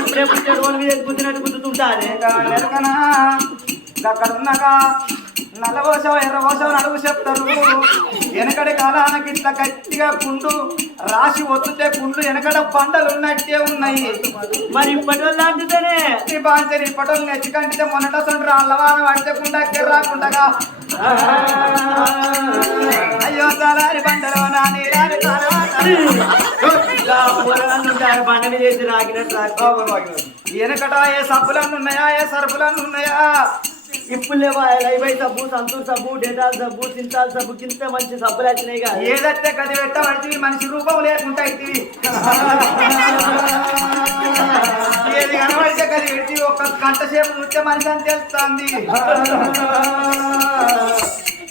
ఇప్పుడే పుట్టాడు వాళ్ళ మీద గుద్దినట్టు గుద్దుతుంటారే ఎరకనా అక్కడ ఉన్నాగా నడువు చెప్తారు వెనకడి కాలానికి ఇట్లా గట్టిగా కుండు రాసి ఒత్తుతే కుండు వెనకడ పండలు ఉన్నట్టే ఉన్నాయి మరి ఇప్పటి వల్ల అంటుతేనే ఇప్పటి బాంచరి పటోలు నెచ్చికంటే మొన్నట సొంత రాళ్ళవాన పడకుండా కెర్రాకుండగా అయ్యో తలారి బండలో బండని చేసి రాగినట్టు రాకి. వెనకట ఏ సబ్బులన్నీ ఉన్నాయా ఏ సరుపులన్నీ ఉన్నాయా ఇప్పులేవా లైవై సబ్బు సంతూర్ సబ్బు డేటాల్ సబ్బు చింతాల్ సబ్బు కింద మంచి సబ్బులు వచ్చినాయి కదా ఏదైతే కది పెట్టబడితే మనిషి రూపం లేకుండా ఇది ఏది కనబడితే కది పెట్టి ఒక గంట సేపు నృత్య మనిషి అని తెలుస్తుంది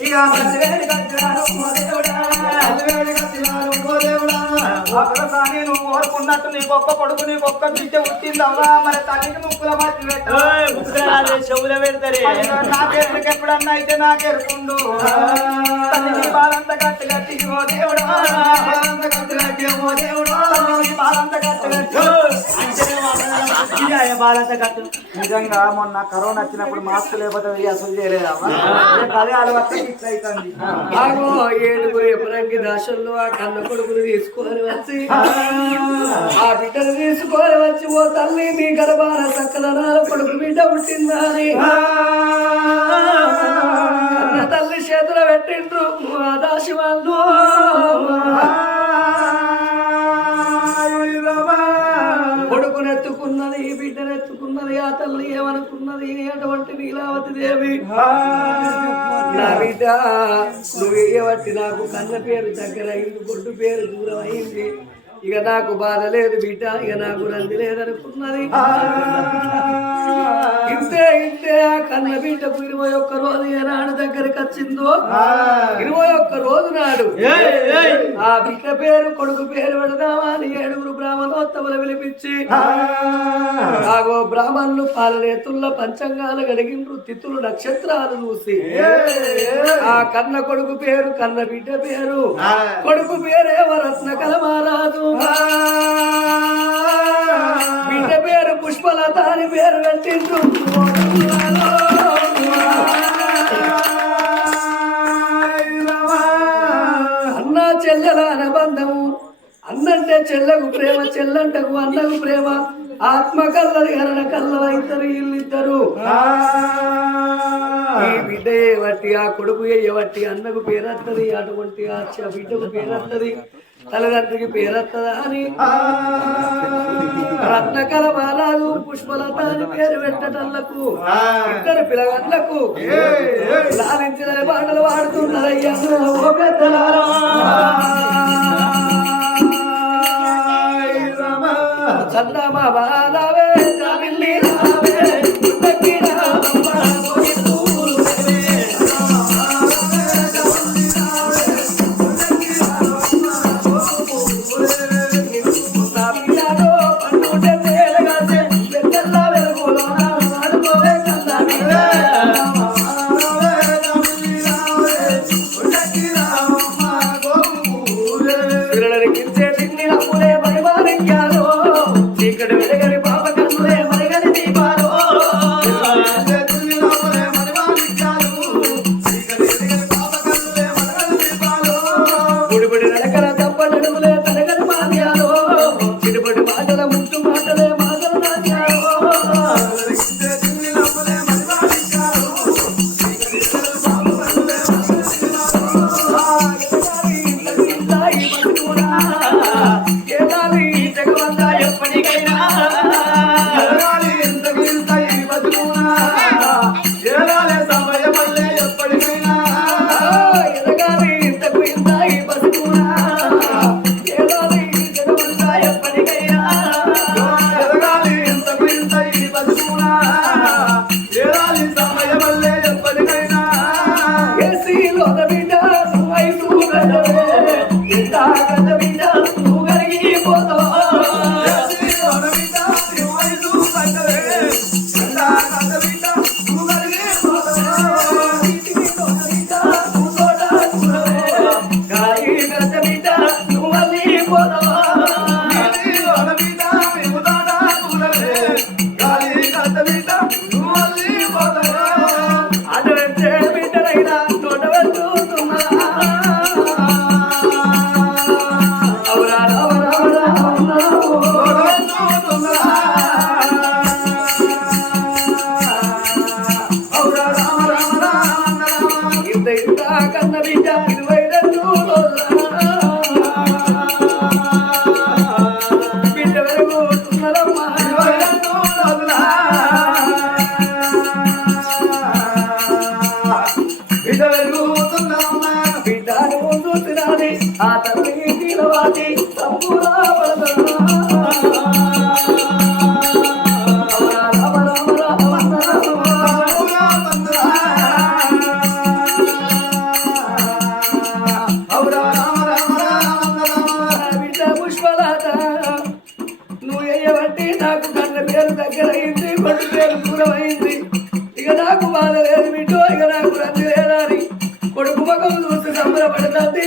ఇక ఒకసారి నువ్వు కోరుకున్నట్టు నీ గొప్ప కొడుకు నీ గొప్ప బిడ్డ పుట్టిందవ్వా మరి తల్లికి ముక్కుల మధ్య చెవుల పెడతారే? నాకెరుకు ఎప్పుడన్నా అయితే నాకెరుకుండు. తల్లికి బాలంత కట్టు కట్టి ఓ దేవుడా. బాలంత కట్టు కట్టి ఓ దేవుడా. బాలంత కట్టు కట్టి బాలంత కట్టు. నిజంగా మొన్న కరోనా వచ్చినప్పుడు మాస్క్ లేకపోతే వెయ్యి అసలు చేయలేదా అదే అలవాటు ఇట్లా అవుతుంది ఏడుగురు ఎప్పుడంకి దశల్లో ఆ కన్న కొడుకును తీసుకొని వచ్చి ఆ బిడ్డను తీసుకొని వచ్చి ఓ తల్లి మీ గర్భాన సకల కొడుకు బిడ్డ పుట్టిందని తల్లి చేతులు పెట్టిండ్రు. ఆ దాసి వాళ్ళు లీలావతి దేవి నా బిడ్డ నువ్వు వేయబట్టి నాకు కన్న పేరు దగ్గర ఇల్లు కొట్టు పేరు దూరం అయింది ఇక నాకు బాధ లేదు బిడ్డ ఇక నాకు రంది లేదనుకున్నది ఇంతే ఇంతే ఆ కన్న బిడ్డకు ఇరవై ఒక్క రోజు ఏనాడు దగ్గరికి వచ్చిందో? ఇరవై ఒక్క రోజు నాడు. ఆ బిడ్డ పేరు కొడుకు పేరు పెడదామా అని ఏడుగురు బ్రాహ్మణోత్తములు పిలిపించి ఆగో బ్రాహ్మణులు పాలనేతుల్ల పంచంగాలు గడిగిండ్రు తిత్తులు నక్షత్రాలు చూసి. ఆ కన్న కొడుకు పేరు కన్న బిడ్డ పేరు. కొడుకు పేరేమో రత్న కలమారాజు బిడ్డ పేరు పుష్పలత అని పేరు పెట్టిండ్రు. అన్న చెల్లెల అనుబంధము. అన్నంటే చెల్లకు ప్రేమ చెల్లంటకు అన్నకు ప్రేమ. ఆత్మ కల్లది గరణ కల్లవైతారు వీళ్ళిద్దరు ఈ బిడ్డ వట్టి ఆ కొడుకు వట్టి అన్నకు పేరత్తది అటువంటి ఆ బిడ్డకు పేరత్తది తల్లిదండ్రికి పేరత్తదా అని. రత్నకల బాలాలు పుష్పలత అని పేరు పెట్టటల్లకు ఇద్దరు పిల్లగండ్లకు లాలించిన పాటలు ఓ పెద్దలారా చందమ బాలవే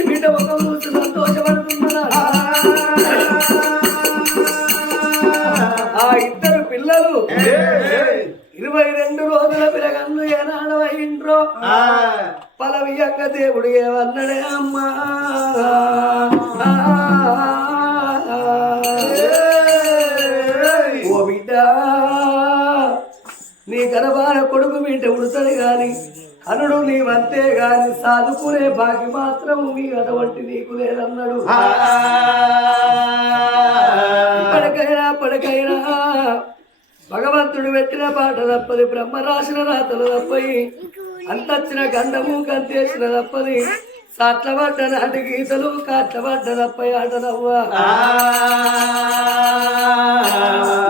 బిడ్డ చూసి సంతోషపడుతున్నా ఆ ఇద్దరు పిల్లలు ఇరవై రెండు రోజుల పిలగన్ను ఏనాడవైండ్రో పలవియంగా దేవుడు ఏమన్నాడే అమ్మా? ఓ బిడ్డ నీ గర్భాన కొడుకు బిడ్డ ఉడతాడు గాని అనుడు నీవంతే గాని సాదుకునే బాకి మాత్రం మీ అటువంటి నీకు లేదన్నాడు. పడకైనా పడకైనా భగవంతుడు పెట్టిన పాట తప్పది బ్రహ్మ రాసిన రాతలు తప్పయి అంతచ్చిన గంధము కంతేసిన తప్పది సాట్లబడ్డ నాటి గీతలు కాట్లబడ్డ తప్పయి ఆటనవ్వా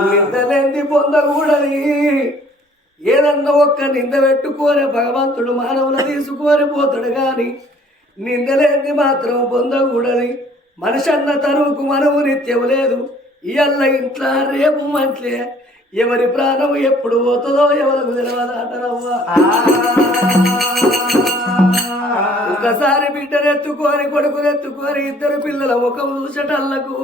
నిందలేంది పొందకూడది ఏదన్నా ఒక్క నింద పెట్టుకోరే భగవంతుడు మానవుల తీసుకొని పోతాడు కానీ నిందలేని మాత్రం పొందకూడని. మనిషి అన్న తరువుకు మనము నిత్యం లేదు. ఇయల్ల ఇంట్లో రేపు మంట్లే ఎవరి ప్రాణం ఎప్పుడు పోతుందో ఎవరికి తెలియదాటనవ్వా ఒకసారి బిడ్డనెత్తుకొని కొడుకునెత్తుకొని ఇద్దరు పిల్లల ముఖం చూసటల్లకు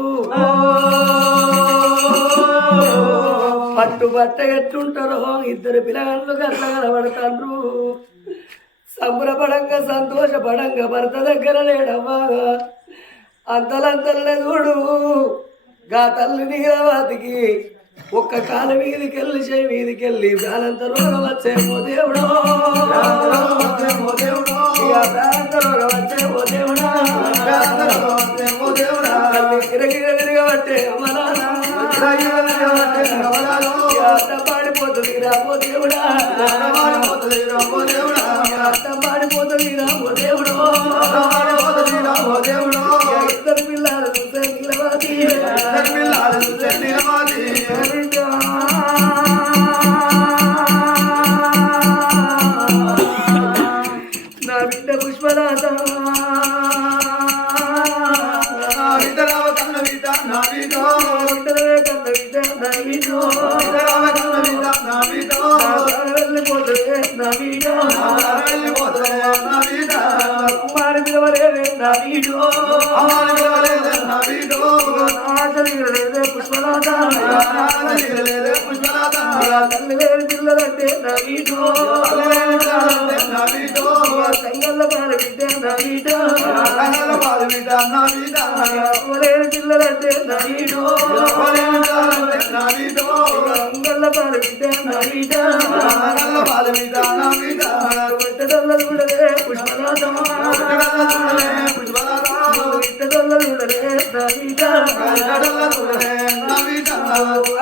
పట్టు బట్ట ఎట్లుంటారో ఇద్దరు పిల్లగాళ్ళు గట్ల కనబడతాండ్రు. సంబరపడంగా సంతోషపడంగా భర్త దగ్గర లేడవ్వా. అంతలంతలనే చూడు. గా తల్లి నీరవాతికి ఒక్క కాలు మీదికెళ్ళి చేయి మీదికెళ్ళి దానంత రోగం వచ్చేమో దేవుడో. దానంత రోగం వచ్చేమో దేవుడా. గిరగిర తిరగబట్టే అర్థం పాడిపోతుంది రామో దేవుడా. ఆచరించలేదే పుష్పరాత తల్లి వేరు పిల్లలంటే నా బిడ్డ సంగల్ల పాల బిడ్డ నా బిడ్డ లేని పిల్లలంటే నా బిడ్డ సంగల్ల పాల బిడ్డ నా బిడ్డ పెట్టడల్ల చూడలే పెట్టడల్ల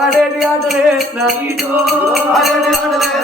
ఆడేటి ఆటలే బిడ్డ ఆటలు